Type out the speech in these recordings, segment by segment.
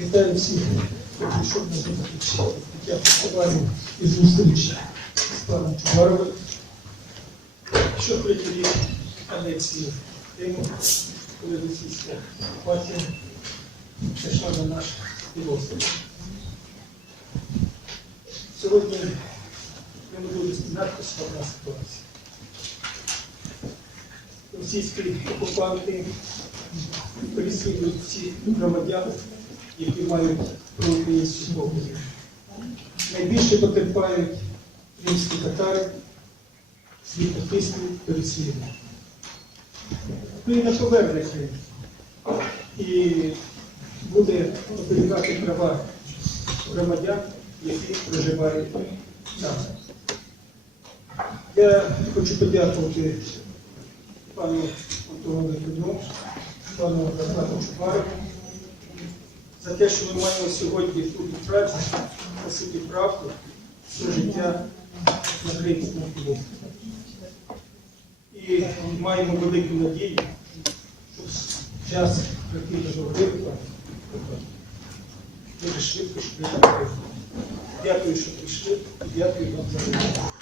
Вітаю всіх, прийшов на таке фестивалю і зустріч з паном Чубаровим. Що рік анексії Криму, коли російська окупація прийшла на наш півострів. Сьогодні ми не будемо надто складна ситуація. Російські окупанти переслідують всіх громадян, які мають проукраїнську спокій. Найбільше потерпають римські татари, світотисні переслідування. Україна поверне Крим і буде оберігати права громадян, які проживають там. Я хочу подякувати пану Антону Кудьому, пану Адвокату Чубарову за те, що ми маємо сьогодні тут праці носити правду про життя на Кримському півострові. І маємо велику надію, що час, який ми дуже швидко швидко. Дякую, що прийшли, і дякую вам за увагу.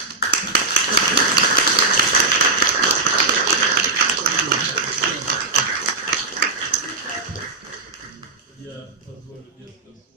я позволю несколько